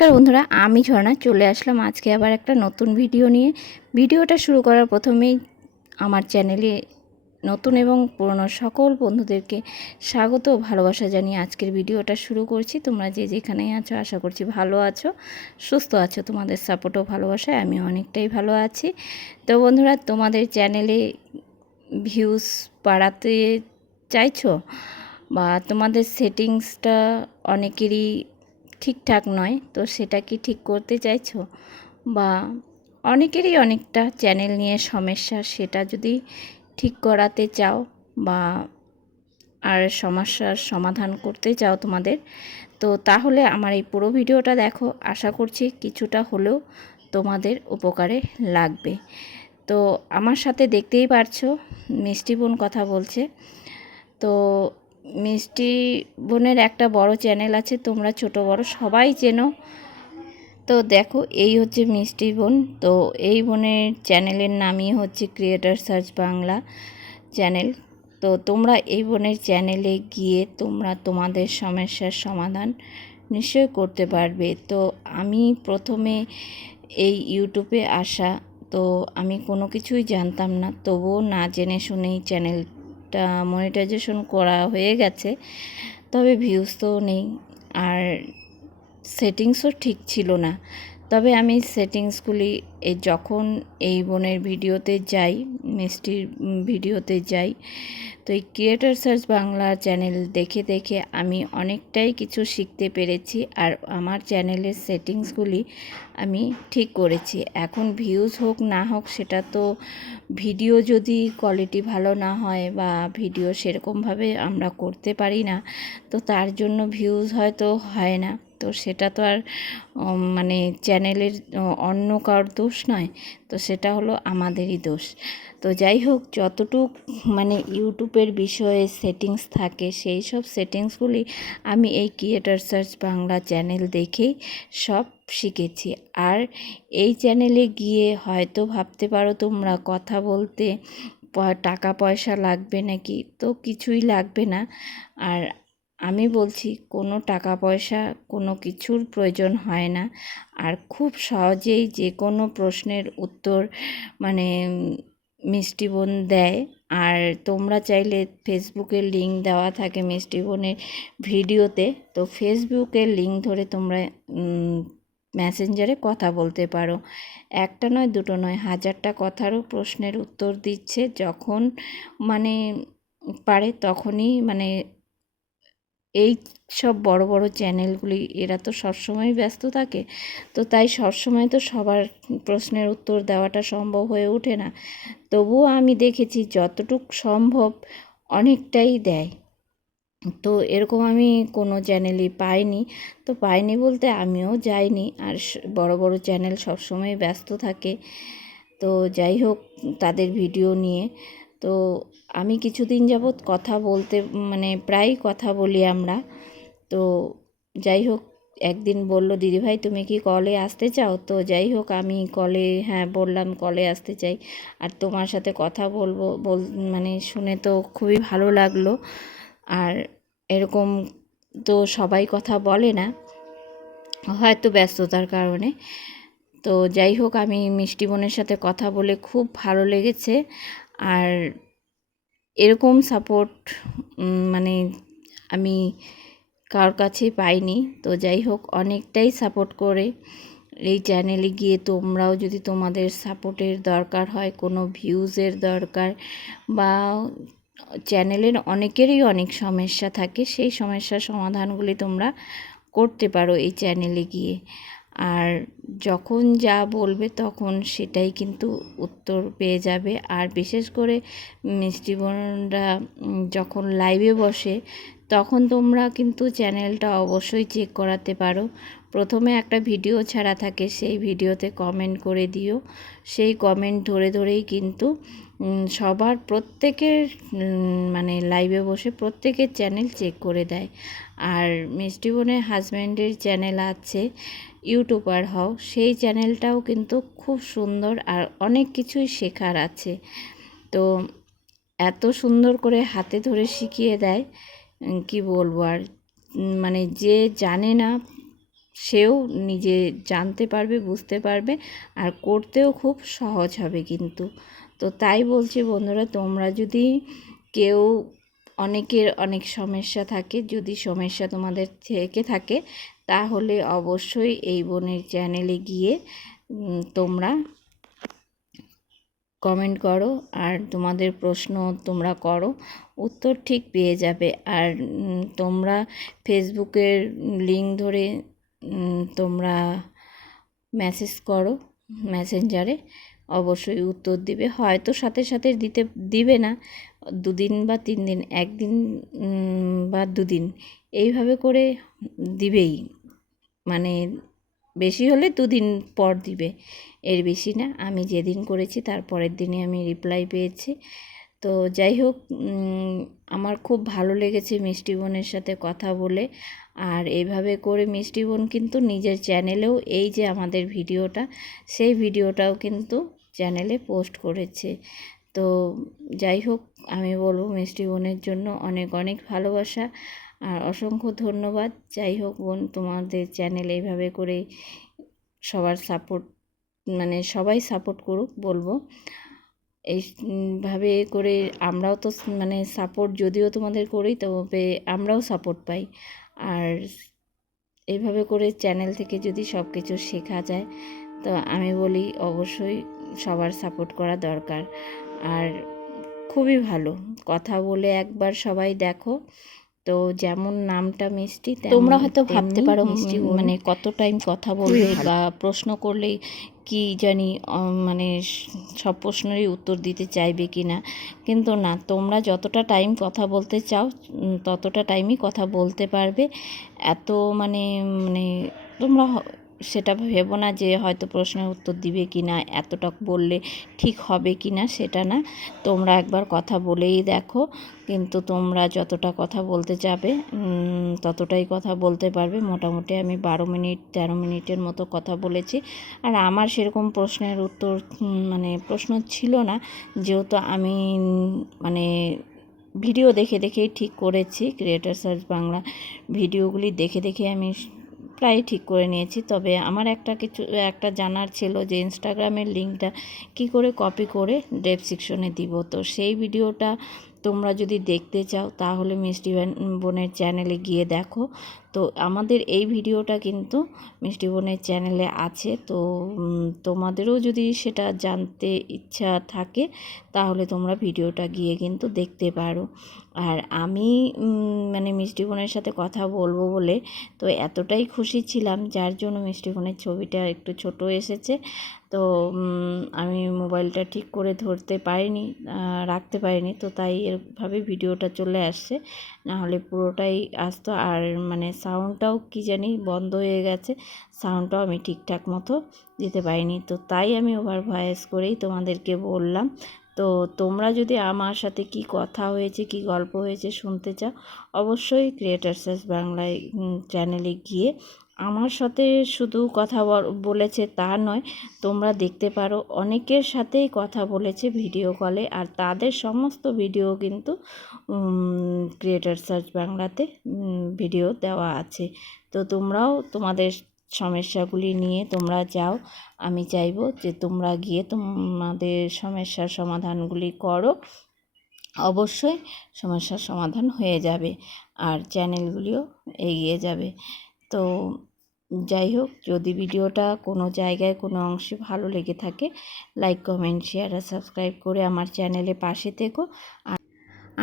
নমস্কার বন্ধুরা, আমি ঝর্ণা। চলে আসলাম আজকে আবার একটা নতুন ভিডিও নিয়ে। ভিডিওটা শুরু করার প্রথমেই আমার চ্যানেলে নতুন এবং পুরনো সকল বন্ধুদেরকে স্বাগত ও ভালোবাসা জানিয়ে আজকের ভিডিওটা শুরু করছি। তোমরা যে যেখানেই আছো, আশা করছি ভালো আছো, সুস্থ আছো। তোমাদের সাপোর্ট ও ভালোবাসায় আমি অনেকটাই ভালো আছি। তো বন্ধুরা, তোমাদের চ্যানেলে ভিউজ বাড়াতে চাইছো? বা তোমাদের সেটিংসটা অনেকেরই ঠিকঠাক নয়, তো সেটা কি ঠিক করতে চাইছো? বা অনেকেরই অনেকটা চ্যানেল নিয়ে সমস্যা, সেটা যদি ঠিক করাতে চাও বা আর সমস্যার সমাধান করতে চাও তোমাদের, তো তাহলে আমার এই পুরো ভিডিওটা দেখো। আশা করছি কিছুটা হলেও তোমাদের উপকারে লাগবে। তো আমার সাথে দেখতেই পারছ, মিষ্টি বোন কথা বলছে। তো মিষ্টি বোনের একটা বড় চ্যানেল আছে, তোমরা ছোট বড় সবাই চেনো। তো দেখো, এই হচ্ছে মিষ্টি বোন। তো এই বোনের চ্যানেলের নামই হচ্ছে ক্রিয়েটার সার্চ বাংলা চ্যানেল। তো তোমরা এই বোনের চ্যানেলে গিয়ে তোমরা তোমাদের সমস্যার সমাধান নিশ্চয় করতে পারবে। তো আমি প্রথমে এই ইউটিউবে আসা, তো আমি কোনো কিছুই জানতাম না, তবুও না জেনে শুনেই চ্যানেলটা মনিটাইজেশন করা হয়ে গেছে তবে ভিউজ তো নেই আর সেটিংসও ঠিক ছিল না। তবে আমি সেটিংসগুলি এই যখন এই বোনের ভিডিওতে যাই, মিষ্টির ভিডিওতে যাই, তো এই ক্রিয়েটার সার্চ বাংলা চ্যানেল দেখে দেখে আমি অনেকটাই কিছু শিখতে পেরেছি আর আমার চ্যানেলের সেটিংসগুলি আমি ঠিক করেছি। এখন ভিউজ হোক না হোক, সেটা তো ভিডিও যদি কোয়ালিটি ভালো না হয় বা ভিডিও সেরকমভাবে আমরা করতে পারি না, তো তার জন্য ভিউজ হয়তো হয় না। তো সেটা তো আর মানে চ্যানেলের অন্য কার দোষ নয়, তো সেটা হলো আমাদেরই দোষ। তো যাই হোক, যতটুক মানে ইউটিউবের বিষয়ে সেটিংস থাকে, সেই সব সেটিংসগুলি আমি এই ক্রিয়েটার সার্চ বাংলা চ্যানেল দেখেই সব শিখেছি। আর এই চ্যানেলে গিয়ে হয়তো ভাবতে পারো তোমরা, কথা বলতে টাকা পয়সা লাগবে নাকি? তো কিছুই লাগবে না। আর আমি বলছি, কোনো টাকা পয়সা কোনো কিছুর প্রয়োজন হয় না। আর খুব সহজেই যে কোনো প্রশ্নের উত্তর মানে মিষ্টি বোন দেয়। আর তোমরা চাইলে ফেসবুকের লিঙ্ক দেওয়া থাকে মিষ্টি বোনের ভিডিওতে। তো ফেসবুকের লিঙ্ক ধরে তোমরা মেসেঞ্জারে কথা বলতে পারো। একটা নয়, দুটো নয়, হাজারটা কথারও প্রশ্নের উত্তর দিচ্ছে। যখন মানে পারে তখনই মানে এই সব বড় বড় চ্যানেলগুলি, এরা তো সবসময় ব্যস্ত থাকে। তো তাই সবসময় তো সবার প্রশ্নের উত্তর দেওয়াটা সম্ভব হয়ে ওঠে না। তবুও আমি দেখেছি যতটুক সম্ভব অনেকটাই দেয়। তো এরকম আমি কোনো চ্যানেলই পাইনি। তো পাইনি বলতে আমিও যাইনি। আর বড় বড় চ্যানেল সবসময় ব্যস্ত থাকে। তো যাই হোক, তাদের ভিডিও নিয়ে তো আমি কিছুদিন যাবৎ কথা বলতে মানে প্রায় কথা বলি আমরা। তো যাই হোক, একদিন বলল দিদিভাই তুমি কি কলে আসতে চাও? তো যাই হোক, আমি কলে হ্যাঁ বললাম কলে আসতে চাই। আর তোমার সাথে কথা বলব, বল মানে শুনে তো খুবই ভালো লাগল। আর এরকম তো সবাই কথা বলে না, হয়তো ব্যস্ততার কারণে। তো যাই হোক, আমি মিষ্টি বোনের সাথে কথা বলে খুব ভালো লেগেছে। আর এরকম সাপোর্ট মানে আমি কার কাছে পাইনি। তো যাই হোক, অনেকটাই সাপোর্ট করে এই চ্যানেলে গিয়ে তোমরাও যদি তোমাদের সাপোর্টের দরকার হয়, কোনো ভিউজের দরকার বা চ্যানেলের অনেকেরই অনেক সমস্যা থাকে, সেই সমস্যার সমাধানগুলি তোমরা করতে পারো এই চ্যানেলে গিয়ে। আর যখন যা বলবে তখন সেটাই কিন্তু উত্তর পেয়ে যাবে। আর বিশেষ করে মিষ্টি বোনরা যখন লাইভে বসে তখন তোমরা কিন্তু চ্যানেলটা অবশ্যই চেক করাতে পারো। প্রথমে একটা ভিডিও ছাড়া থাকে, সেই ভিডিওতে কমেন্ট করে দিও। সেই কমেন্ট ধরে ধরেই কিন্তু সবার প্রত্যেকের মানে লাইভে বসে প্রত্যেকের চ্যানেল চেক করে দেয়। আর মিষ্টি বোনের হাজব্যান্ডের চ্যানেল আছে ইউটিউবার হও, সেই চ্যানেলটাও কিন্তু খুব সুন্দর আর অনেক কিছুই শেখার আছে। তো এত সুন্দর করে হাতে ধরে শিখিয়ে দেয়। কি বলব আর মানে যে জানে না, সেও নিজে জানতে পারবে, বুঝতে পারবে আর করতেও খুব সহজ হবে কিন্তু। তো তাই বলছি বন্ধুরা, তোমরা যদি কেউ অনেকের অনেক সমস্যা থাকে, যদি সমস্যা তোমাদের থেকে থাকে, তাহলে অবশ্যই এই বোনের চ্যানেলে গিয়ে তোমরা কমেন্ট করো আর তোমাদের প্রশ্ন তোমরা করো। উত্তর ঠিক পেয়ে যাবে। আর তোমরা ফেসবুকের লিঙ্ক ধরে তোমরা মেসেজ করো, মেসেঞ্জারে। অবশ্যই উত্তর দিবে। হয়তো সাথে সাথে দিতে, দিবে না। দুদিন বা তিন দিন, একদিন বা দুদিন। এইভাবে করে দিবেই। মানে বেশি হলে দুদিন পর দিবে। এর বেশি না। আমি যেদিন করেছি, তার পরের দিনই আমি রিপ্লাই পেয়েছি। তো যাই হোক আমার খুব ভালো লেগেছে মিষ্টি বোনের সাথে কথা বলে। আর এইভাবে করে মিষ্টি বোন কিন্তু নিজের চ্যানেলেও এই যে আমাদের ভিডিওটা, সেই ভিডিওটাও কিন্তু চ্যানেলে পোস্ট করেছে। তো যাই হোক, আমি বলব মিষ্টি বোনের জন্য অনেক অনেক ভালোবাসা আর অসংখ্য ধন্যবাদ। যাই হোক বোন, তোমাদের চ্যানেল এইভাবে করে সবার সাপোর্ট মানে সবাই সাপোর্ট করুক বলব। এই উম, ভাবে করে আমরাও তো মানে সাপোর্ট যদিও তোমাদের করি তবে আমরাও সাপোর্ট পাই। আর এইভাবে করে চ্যানেল থেকে যদি সব কিছু শেখা যায় তো আমি বলি অবশ্যই সবার সাপোর্ট করা দরকার। আর খুবই ভালো। কথা বলে একবার সবাই দেখো। তো যেমন নামটা মিষ্টি তোমরা হয়তো ভাবতে পারো মিষ্টি মানে কত টাইম কথা বলবে বা প্রশ্ন করলে কি জানি মানে সব প্রশ্নেরই উত্তর দিতে চাইবে কি না কিন্তু না তোমরা যতটা টাইম কথা বলতে চাও ততটা টাইমই কথা বলতে পারবে। এত মানে মানে তোমরা সেটা ভেবো না যে হয়তো প্রশ্নের উত্তর দিবে কি না এতটা বললে ঠিক হবে কি না সেটা না। তোমরা একবার কথা বলেই দেখো, কিন্তু তোমরা যতটা কথা বলতে যাবে ততটাই কথা বলতে পারবে। মোটামুটি আমি বারো মিনিট, তেরো মিনিটের মতো কথা বলেছি। আর আমার সেরকম প্রশ্নের উত্তর মানে প্রশ্ন ছিল না। যেহেতু আমি মানে ভিডিও দেখে দেখেই ঠিক করেছি ক্রিয়েটার সার্চ বাংলা ভিডিওগুলি দেখে দেখে আমি প্রায় ঠিক করে নিয়েছি। তবে আমার একটা কিছু, একটা জানার ছিল যে ইনস্টাগ্রামের লিঙ্কটা কি করে কপি করে ডেসক্রিপশনে দিব। তো সেই ভিডিওটা তোমরা যদি দেখতে চাও, তাহলে মিষ্টি বোন- বোনের চ্যানেলে গিয়ে দেখো। তো আমাদের এই ভিডিওটা কিন্তু মিষ্টি বোনের চ্যানেলে আছে। তো তোমাদেরও যদি সেটা জানতে ইচ্ছা থাকে, তাহলে তোমরা ভিডিওটা গিয়ে কিন্তু দেখতে পারো। আর আমি মানে মিষ্টি বোনের সাথে কথা বলব বলে তো এতটাই খুশি ছিলাম, যার জন্য মিষ্টি বোনের ছবিটা একটু ছোট এসেছে। তো আমি মোবাইলটা ঠিক করে ধরতে পারিনি রাখতে পারিনি, তো তাই এরভাবে ভিডিওটা চলে আসছে। নাহলে পুরোটাই আসতো আর মানে সাউন্ডটাও কি জানি বন্ধ হয়ে গেছে, সাউন্ডটাও আমি ঠিকঠাক মতো দিতে পারিনি। তো তাই আমি ওভার ভয়েস করেই তোমাদেরকে বললাম তো তোমরা যদি আমার সাথে কি কথা হয়েছে, কি গল্প হয়েছে শুনতে চাও, অবশ্যই ক্রিয়েটার্সাস বাংলায় চ্যানেলে গিয়ে আমার সাথে শুধু কথা বল- বলেছে তা নয়, তোমরা দেখতে পারো অনেকের সাথেই কথা বলেছে ভিডিও কলে আর তাদের সমস্ত ভিডিও কিন্তু ক্রিয়েটার সার্চ বাংলাতে ভিডিও দেওয়া আছে। তো তোমরাও তোমাদের সমস্যাগুলি নিয়ে তোমরা যাও। আমি চাইব যে তোমরা গিয়ে তোমাদের সমস্যার সমাধানগুলি করো। অবশ্যই সমস্যার সমাধান হয়ে যাবে আর চ্যানেলগুলিও এগিয়ে যাবে। তো যাই হোক, যদি ভিডিওটা কোনো জায়গায় কোনো অংশে ভালো লেগে থাকে লাইক কমেন্ট শেয়ার আর সাবস্ক্রাইব করে আমার চ্যানেলে পাশে থেকো। আর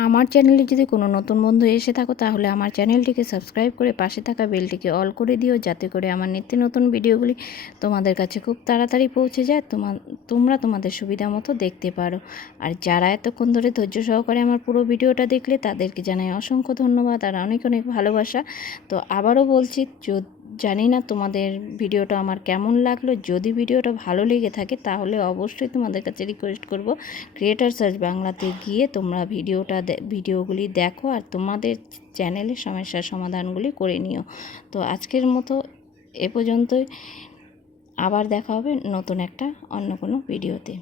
আমার চ্যানেলে যদি কোনো নতুন বন্ধু এসে থাকো, তাহলে আমার চ্যানেলটিকে সাবস্ক্রাইব করে পাশে থাকা বেলটিকে অল করে দিও, যাতে করে আমার নিত্য নতুন ভিডিওগুলি তোমাদের কাছে খুব তাড়াতাড়ি পৌঁছে যায়, তোমা, তোমরা তোমাদের সুবিধা মতো দেখতে পারো। আর যারা এতক্ষণ ধরে ধৈর্য সহকারে আমার পুরো ভিডিওটা দেখলে, তাদেরকে জানাই অসংখ্য ধন্যবাদ আর অনেক অনেক ভালোবাসা। তো আবারও বলছি যো- জানি না তোমাদের ভিডিওটা আমার কেমন লাগল। যদি ভিডিওটা ভালো লেগে থাকে, তাহলে অবশ্যই তোমাদের কাছে রিকোয়েস্ট করব ক্রিয়েটার সার্চ বাংলাতে গিয়ে তোমরা ভিডিওটা ভিডিওগুলি দেখো আর তোমাদের চ্যানেলে সমস্যার সমাধানগুলি করে নিও। তো আজকের মতো এ পর্যন্তই। আবার দেখা হবে নতুন একটা অন্য কোনো ভিডিওতে।